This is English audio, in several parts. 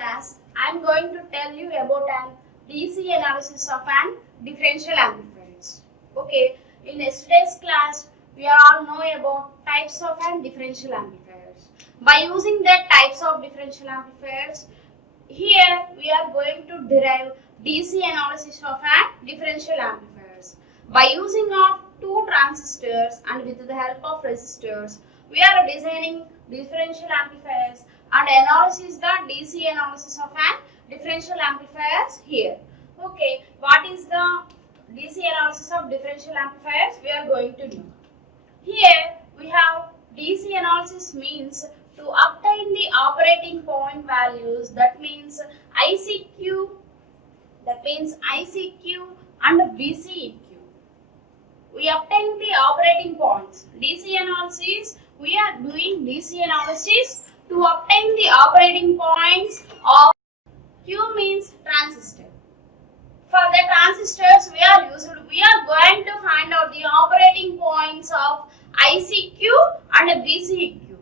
class, I am going to tell you about an DC analysis of an differential amplifiers. Okay, in yesterday's class, we all know about types of an differential amplifiers. By using the types of differential amplifiers, here we are going to derive DC analysis of an differential amplifiers. By using of two transistors and with the help of resistors, we are designing differential amplifiers and analysis the DC analysis of an differential amplifiers here. Okay, what is the DC analysis of differential amplifiers? We are going to do. Here we have DC analysis means to obtain the operating point values, that means ICQ, and VCEQ. We obtain the operating points. DC analysis, we are doing DC analysis to obtain the operating points of Q means transistor. For the transistors we are going to find out the operating points of ICQ and VCEQ.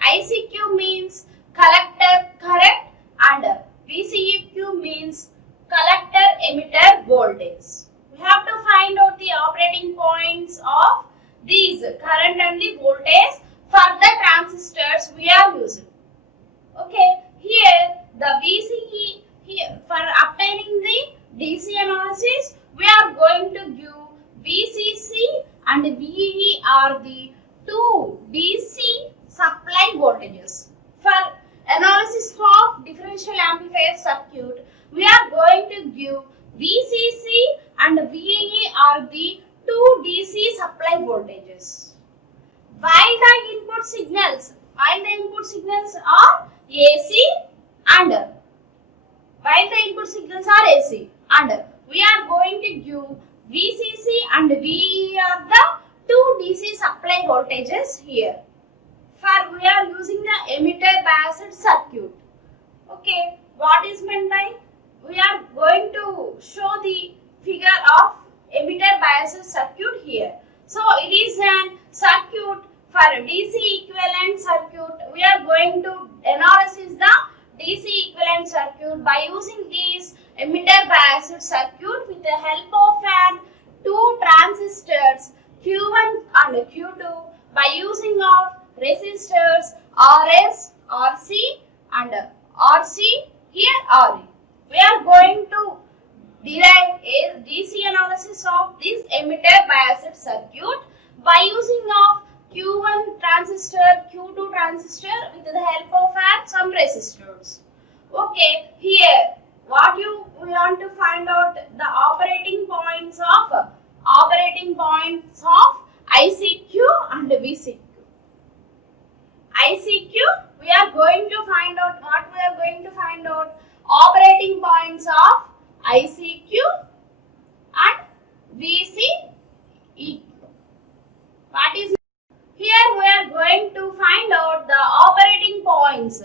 ICQ means collector current and VCEQ means collector emitter voltage. We have to find out the operating points of these current and the voltage for the transistors we are using. Okay, here the VCE, here for obtaining the DC analysis, we are going to give VCC and VEE are the two DC supply voltages. For analysis of differential amplifier circuit, we are going to give VCC and VEE are the two DC supply voltages. While the input signals are AC and we are going to give VCC and VEE are the two DC supply voltages here. For we are using the emitter biased circuit. Okay, what is meant by? We are going to show the figure of emitter biased circuit here. So it is an circuit for DC equivalent circuit. We are going to analysis the DC equivalent circuit by using this emitter biased circuit with the help of an two transistors Q1 and Q2 by using of resistors RS, RC and RC, here RE. We are going to derive a DC analysis of this emitter biased circuit by using of Q1 transistor, Q2 transistor with the help of some resistors. Okay, here what you want to find out the operating points of ICQ and VCQ. ICQ, we are going to find out operating points of ICQ and VCEQ. What is here? We are going to find out the operating points.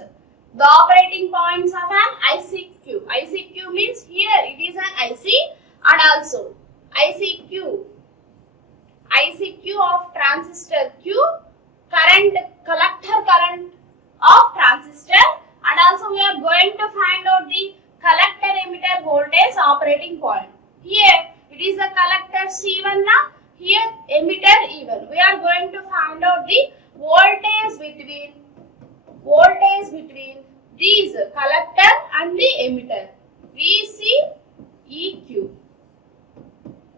The operating points of an ICQ. ICQ means here it is an IC and also ICQ of transistor Q, collector current of transistor, and also we are going to find out the collector emitter voltage operating point. Here it is the collector C1 now, here emitter E1. We are going to find out the voltage between these collector and the emitter. VCEQ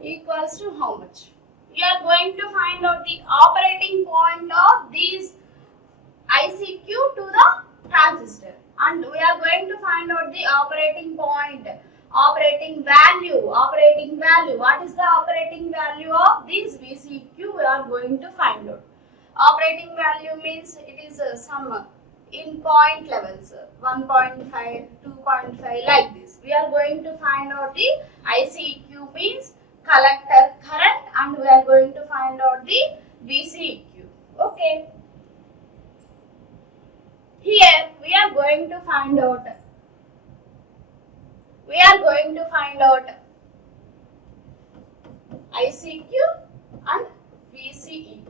equals to how much? We are going to find out the operating point of these ICQ to the transistor, and we are going to find out the operating point, operating value. What is the operating value of this VCQ? We are going to find out. Operating value means it is some in point levels, 1.5, 2.5 like this. We are going to find out the ICQ means collector current, and we are going to find out the VCEQ. Okay. Here we are going to find out ICQ and VCEQ.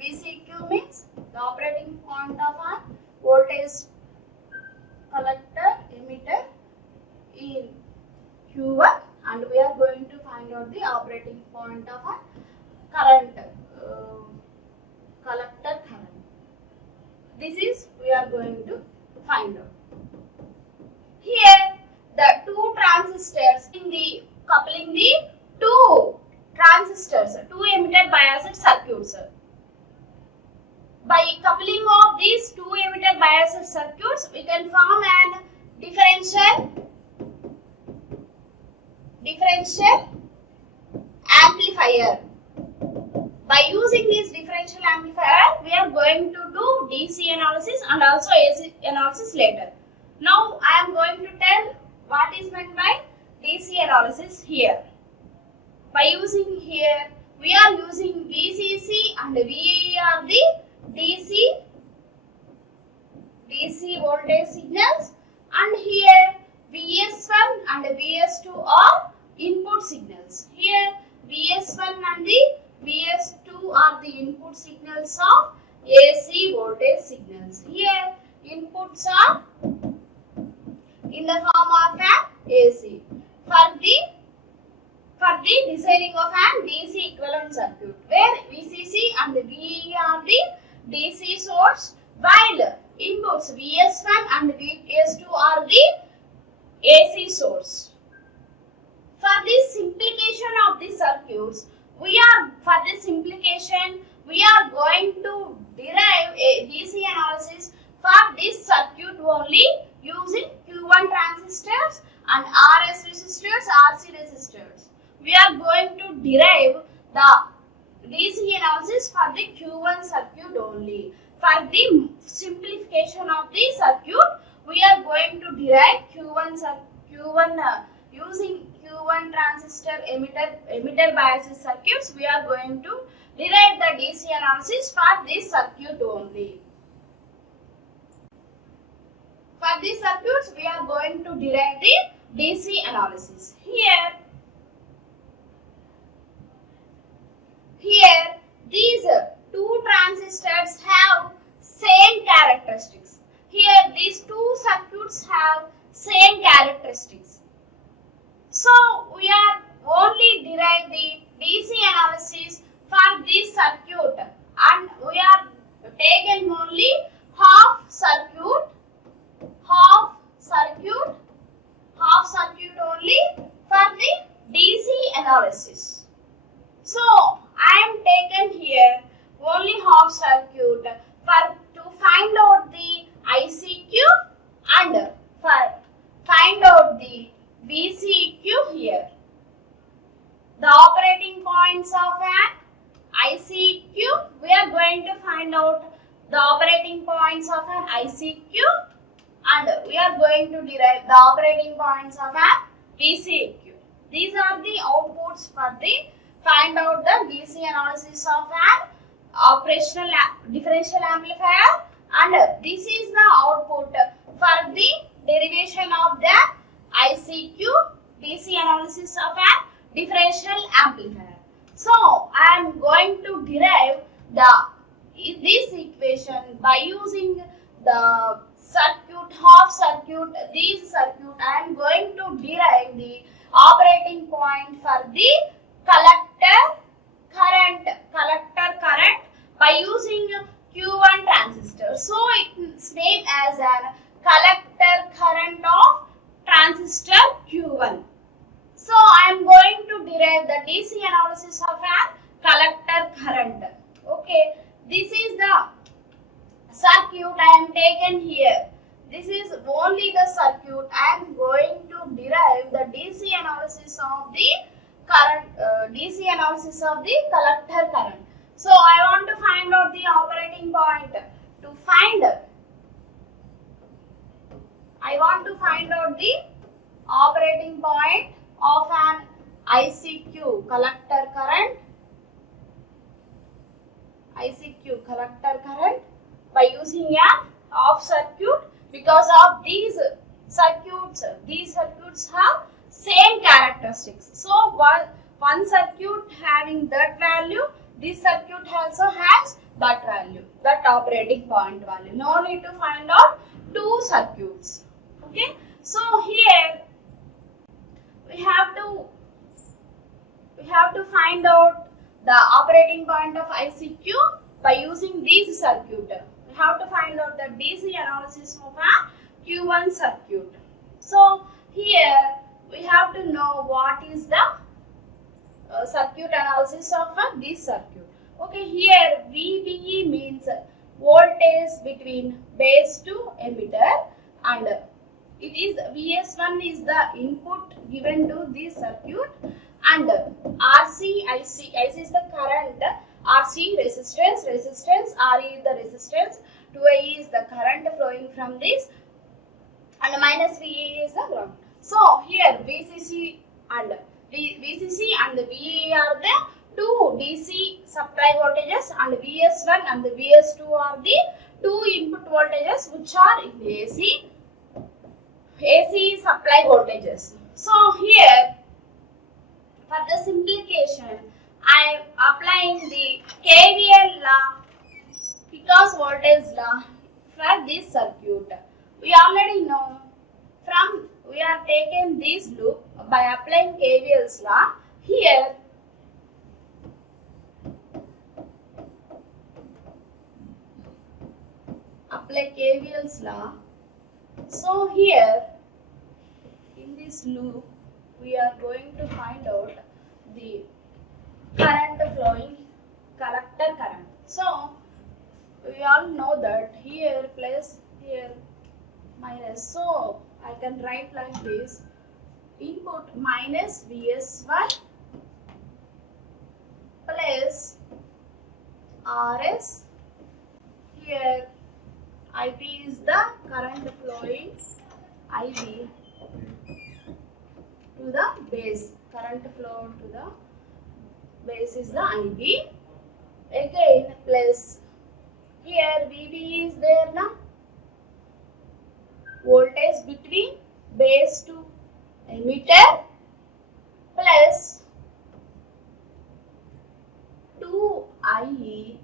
VCEQ means the operating point of a voltage collector operating point of a current, collector current. This is we are going to find out. Here the two transistors in the coupling the two transistors, two emitter biased circuits. By coupling of these two emitter biased circuits, we can form an differential amplifier. By using this differential amplifier, we are going to do DC analysis and also AC analysis later. Now I am going to tell what is meant by DC analysis here. By using here, we are using VCC and VCE are the DC voltage signals, and here VS1 and VS2 are input signals. Here VS1 and the VS2 are the input signals of AC voltage signals. Here inputs are in the form of an AC. For the designing of an DC equivalent circuit, where VCC and VE are the DC source, while inputs VS1 and VS2 are the AC source. For this simplification of the circuits, we are going to derive a DC analysis for this circuit only using Q1 transistors and RS resistors, RC resistors. We are going to derive the DC analysis for the Q1 circuit only. For the simplification of the circuit, we are going to derive using Q1 transistor emitter bias circuits. We are going to derive the DC analysis for this circuit only. For these circuits, we are going to derive the DC analysis. Here these two transistors have same characteristics. Here these two circuits have same characteristics. So we are only derive the DC analysis for this circuit, and we are taken only half circuit only for the DC analysis. So I am taken here only half circuit to find out the ICQ and find out the VCQ here. The operating points of an ICQ, we are going to find out the operating points of an ICQ, and we are going to derive the operating points of an VCQ. These are the outputs for the find out the DC analysis of an operational differential amplifier, and this is the output for the derivation of the ICQ DC analysis of an differential amplifier. So I am going to derive this equation by using the circuit, half circuit, these circuit. I am going to derive the operating point for the collector current by using Q1 transistor. So it's named as an collector current of transistor Q1. So I am going to derive the DC analysis of an collector current. Okay, this is the circuit I am taken here. This is only the circuit. I am going to derive the DC analysis of the current, DC analysis of the collector current. So I want to find out the operating point. I want to find out the operating point of an ICQ collector current by using an off circuit, because of these circuits have same characteristics. So one circuit having that value, this circuit also has that value, that operating point value. No need to find out two circuits. Okay, so here we have to have to find out the operating point of ICQ by using this circuit. We have to find out the DC analysis of a Q1 circuit. So here we have to know what is the circuit analysis of this circuit. Okay, here VBE means voltage between base to emitter, and it is VS1 is the input given to this circuit, and RC, IC is the current, RC resistance, RE is the resistance, 2I is the current flowing from this, and minus VA is the ground. So here VCC and VAA are the two DC supply voltages, and VS1 and VS2 are the two input voltages which are in AC supply voltages. So here for the simplification I am applying the KVL law, Kirchhoff's voltage law for this circuit. We already know we are taken this loop by applying KVL's law. Here apply KVL's law. So here in this loop we are going to find out the current flowing, collector current. So we all know that here plus, here minus. So I can write like this: input minus VS1 plus RS. Here IP is the current flowing, IB to the base, current flow to the base is the IB. Again plus here VB is there now, voltage between base to emitter, plus 2IE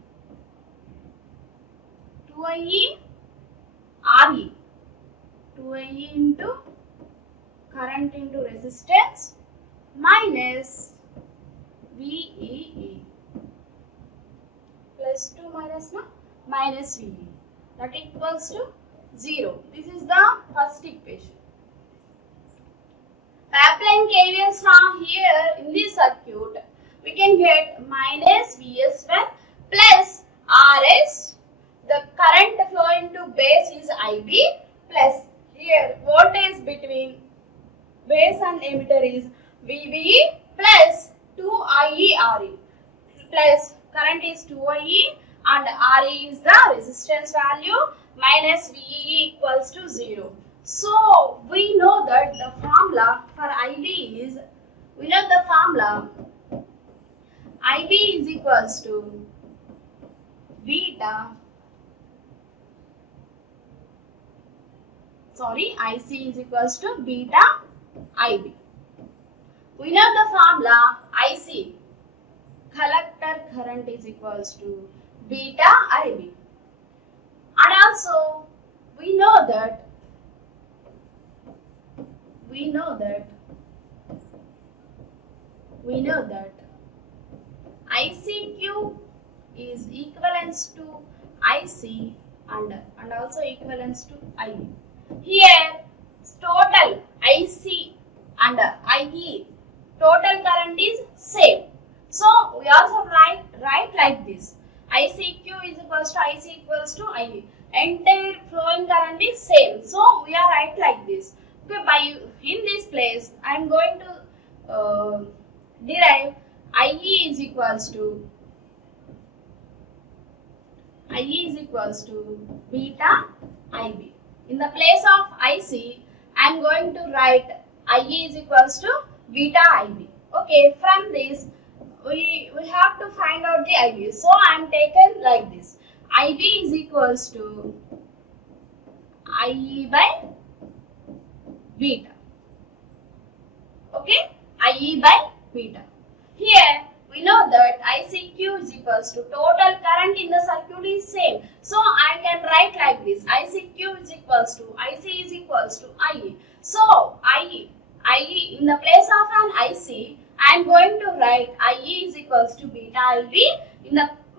RE, 2IE into current into resistance, minus VEE, plus 2 minus na, minus VE, that equals to 0. This is the first equation. By applying KVL's law here in this circuit, we can get minus VS1 plus RS, the current flowing to base is IB, plus here voltage between base and emitter is VBE, plus 2IE RE, plus current is 2IE and RE is the resistance value, minus VE equals to 0. So we know that the formula for IB is, IB is equals to IC is equals to beta IB. We know the formula IC, collector current, is equals to beta IB. And also we know that ICQ is equivalence to IC and also equivalence to IE. Here total IC and IE, total current is same. So we also write like this: ICQ is equals to IC equals to IE. Entire flowing current is same. So we are write like this. Okay, in this place I am going to derive IE is equals to beta IB. In the place of IC, I am going to write IE is equals to beta IB. Okay, from this we have to find out the IB. So I am taken like this: IB is equals to IE by beta. Okay, IE by beta. Here we know that ICQ is equals to total current in the circuit is same. So I can write like this: ICQ is equals to IC is equals to IE. So IE in the place of an IC, I am going to write IE is equals to beta IB.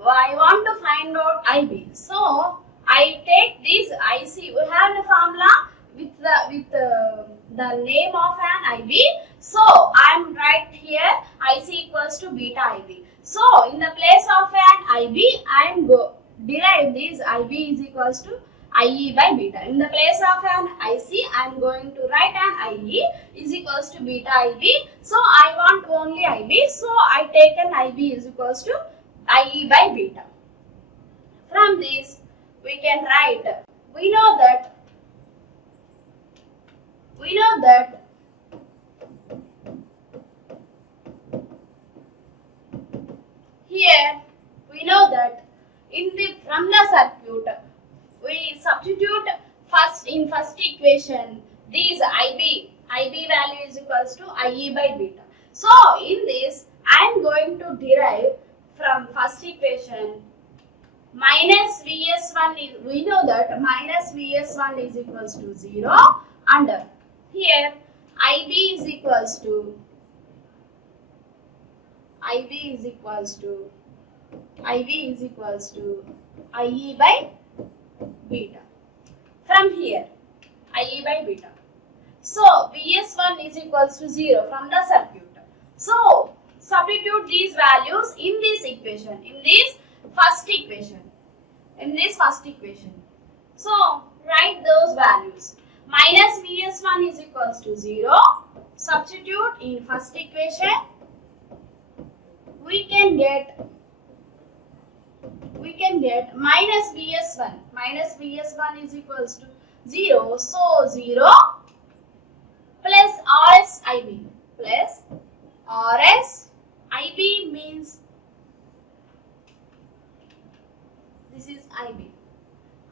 I want to find out IB. So I take this IC. We have the formula with the name of an IB. So I am right here IC equals to beta IB. So in the place of an IB, I am derive this IB is equals to IE by beta. In the place of an IC, I am going to write an IE is equals to beta IB. So I want only IB. So I take an IB is equals to IE by beta. From this, we can write. We know that here from the circuit we substitute in first equation these IB value is equals to IE by beta. So in this I am going to derive from first equation minus Vs1 is, we know that minus Vs1 is equals to 0 and here IB is equals to IE by beta. From here IE by beta. So Vs1 is equals to 0 from the circuit. So substitute these values in this equation, in this first equation. So write those values. Minus Vs1 is equals to 0. Substitute in first equation. We can get minus Vs1. Minus Vs1 is equals to 0. So 0 plus RSIB. Plus RSIB means this is IB.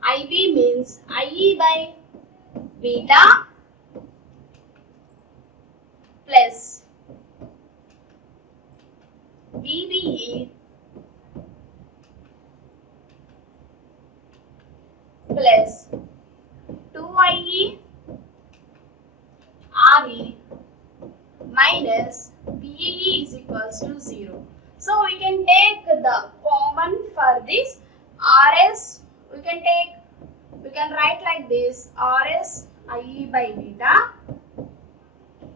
IB means IE by beta plus VBE plus 2IE RE minus BE is equals to 0. So we can take the common for this RS. We can write like this: RS IE by beta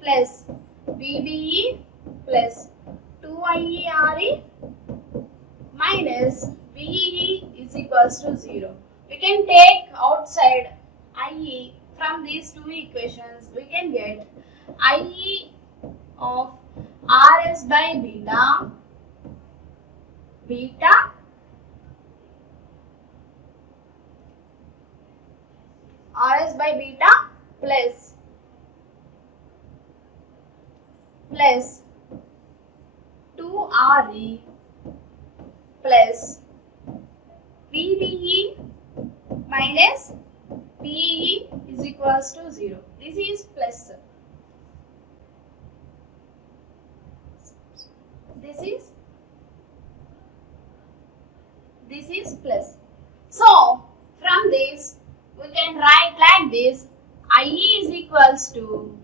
plus VBE plus 2IE RE minus BE is equals to 0. We can take outside IE from these two equations. We can get IE of RS by beta RS by beta plus 2RE plus VBE minus BE is equals to 0. This is plus. This is plus. So from this we can write like this: IE is equals to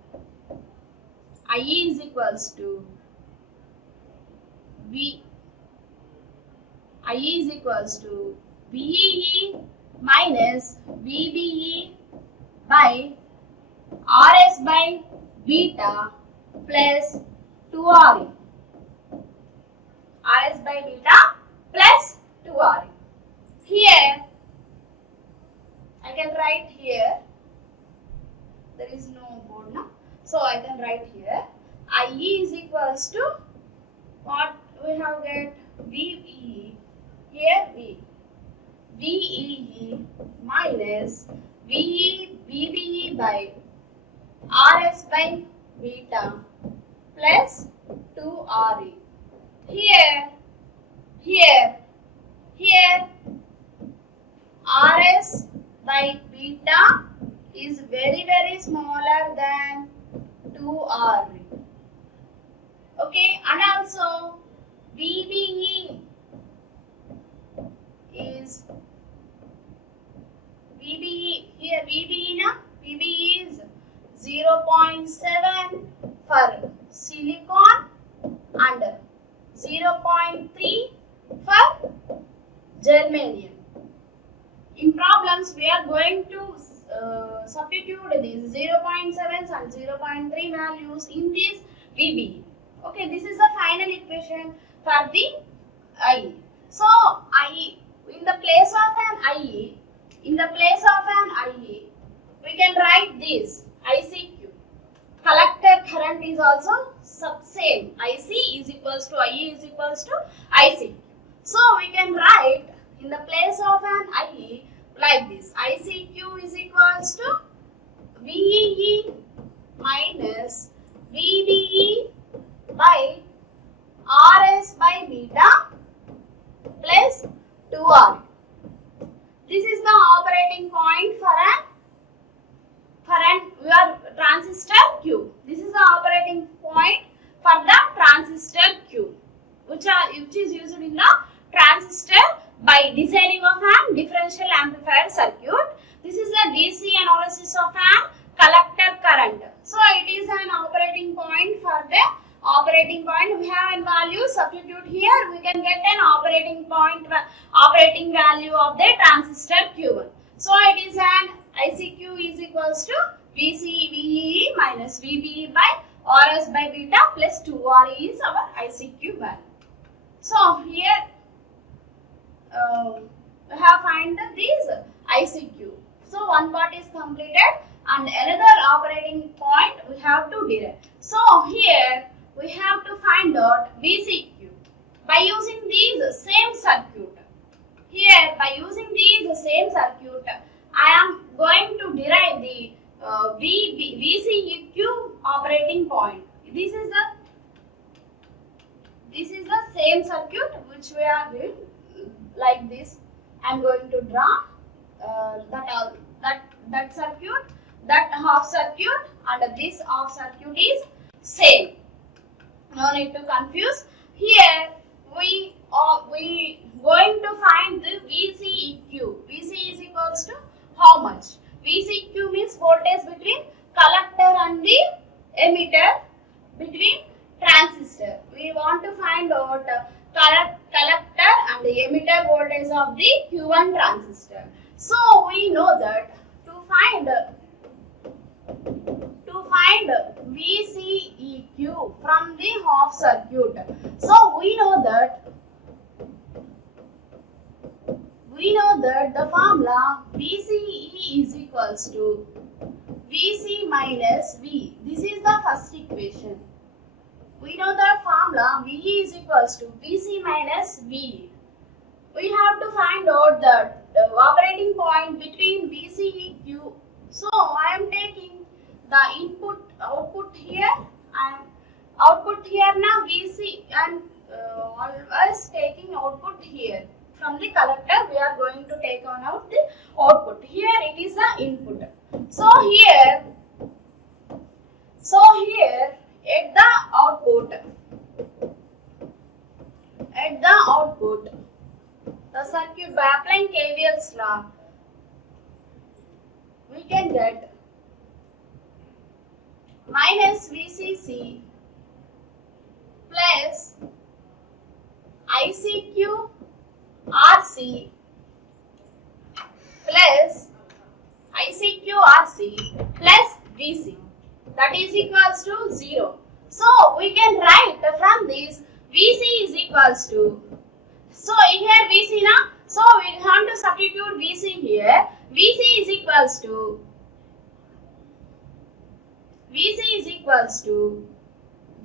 BEE minus VBE by RS by beta plus 2RE. RS by beta plus 2RE. Here I can write here. There is no board now. So I can write here IE is equals to what we have get VBE. Here VEE minus VBE by RS by beta plus 2RE. Here RS by beta is very smaller than 2RE. Okay, and also VBE is VBE is 0.7 for silicon and 0.3 for germanium. In problems, we are going to substitute these 0.7s and 0.3 values in this VBE. Okay, this is the final equation for the IE. So, IE, in the place of an IE, we can write this ICQ. Collector current is also same. IC is equals to IE is equals to ICQ. So, we can write in the place of an IE like this. ICQ is equals to VEE minus VBE by RS by beta plus 2R. This is the operating point for your transistor Q. This is the operating point for the transistor Q, which is used in the transistor by designing of a differential amplifier circuit. This is the DC analysis of an collector current. So it is an operating point. For the operating point, we have a value, substitute here, we can get an operating point, operating value of the transistor Q1. So it is an ICQ is equals to VCVE minus VBE by RS by beta plus 2R is our ICQ value. So here we have find these ICQ. So one part is completed and another operating point we have to derive. So here we have to find out VCQ by using these same circuit. Here by using these same circuit, I am going to derive the VCQ operating point. This is the same circuit which we are doing like this. I am going to draw that circuit, that half circuit, and this half circuit is same. No need to confuse. Here we going to find the VCEQ. VC is equals to how much? VCQ means voltage between collector and the emitter between transistor. We want to find out collector and the emitter voltage of the Q1 transistor. So we know that to find VCEQ from the half circuit. So we know that the formula VCE is equals to VC minus V. This is the first equation. We know the formula VE is equals to VC minus V. We have to find out the operating point between VCEQ. So I am taking the output here and output here now VC and always taking output here. From the collector we are going to take on out the output. Here it is the input. So here at the output the circuit by applying KVL's law we can get minus VCC plus ICQ RC plus ICQ RC plus VC, that is equals to 0. So we can write from this VC is equals to, so here VC now, so we have to substitute VC here. VC is equals to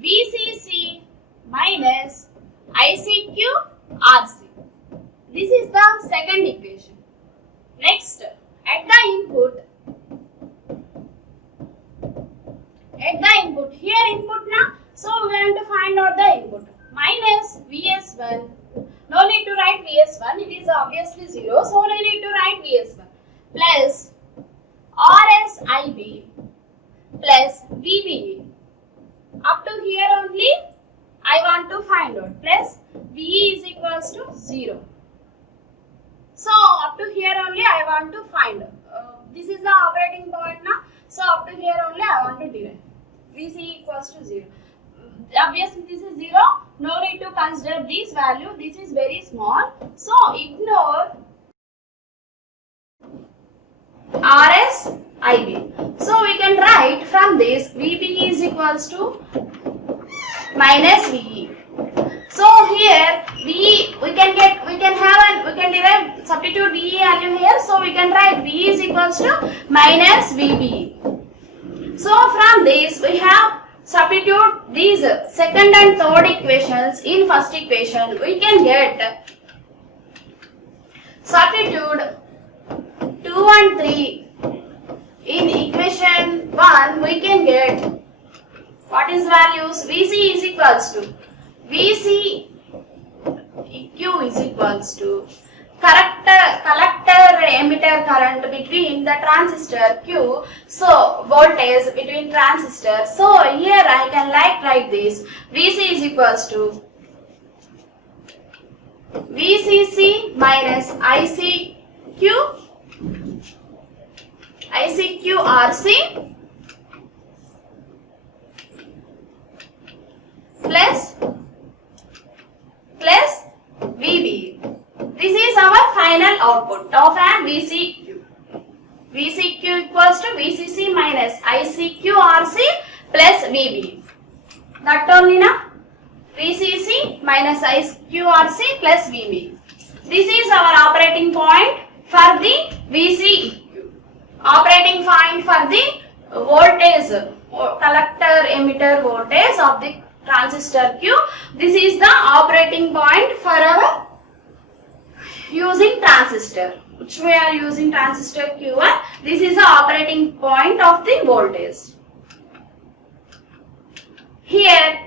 VCC minus ICQ RC. This is the second equation. Next, at the input, here input now, so we want to find out the input. Minus VS1, no need to write VS1, it is obviously 0, so no need to write VS1, plus RSIB plus VBE. Up to here only I want to find out, plus VE is equals to 0. So up to here only I want to find out. This is the operating point now. So up to here only I want to derive. VC equals to 0. obviously this is 0. No need to consider this value. This is very small. So ignore RS IB. So we can write from this VB is equals to minus VE. So here we can derive, substitute VE value here. So we can write VE is equals to minus VB. So from this we have substitute these second and third equations in first equation. We can get substitute 2 and 3 in equation 1. We can get what is values? VC is equals to VC Q is equals to collector emitter current between the transistor Q, so voltage between transistor. So here I can write this VC is equals to VCC minus ICQRC plus VB. This is our final output of an VCQ. VCQ equals to VCC minus ICQRC plus VB. That only na? VCC minus ICQRC plus VB. This is our operating point for the VCQ. Operating point for the voltage, collector emitter voltage of the transistor Q. This is the operating point for our using transistor, which we are using transistor Q1. This is the operating point of the voltage. Here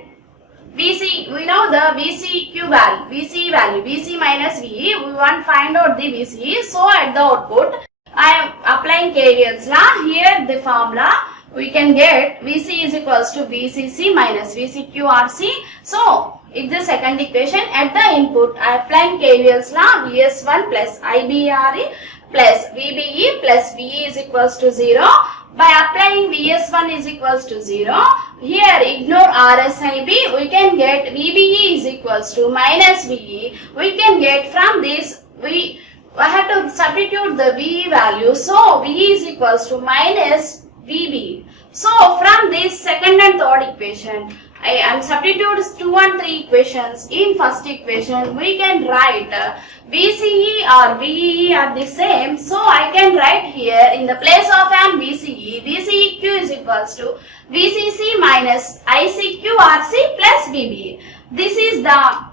VC, we know the VCQ value, VC minus VE. We want to find out the VCE. So at the output, I am applying KVL's law. Here the formula we can get VC is equals to VCC minus VCQRC. So it's the second equation. At the input, I am applying KVL's law. VS1 plus IBRE plus VBE plus VE is equals to 0. By applying VS1 is equals to 0, here ignore RSIB, we can get VBE is equals to minus VE. We can get from this, I have to substitute the VE value. So VE is equals to minus VB. So from this second and third equation, I am substitute 2 and 3 equations in first equation. We can write VCE or VE are the same. So I can write here in the place of an VCE, VCEQ is equals to VCC minus ICQRC plus VBE. This is the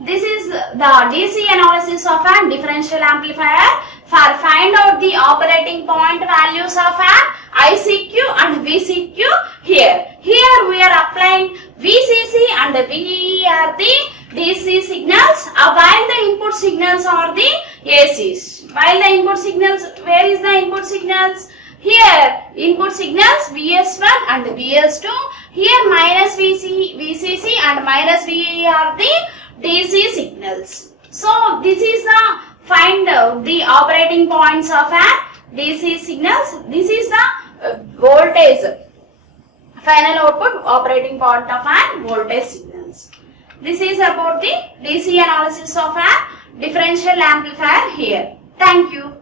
DC analysis of a differential amplifier. For find out the operating point values of an ICQ and VCQ here. Here we are applying VCC and VE are the DC signals, while the input signals are the ACs. While the input signals, where is the input signals? Here input signals VS1 and VS2. Here minus VCC and minus VE are the DC signals. So this is the find the operating points of a DC signals. This is the voltage, final output operating point of a voltage signals. This is about the DC analysis of a differential amplifier here. Thank you.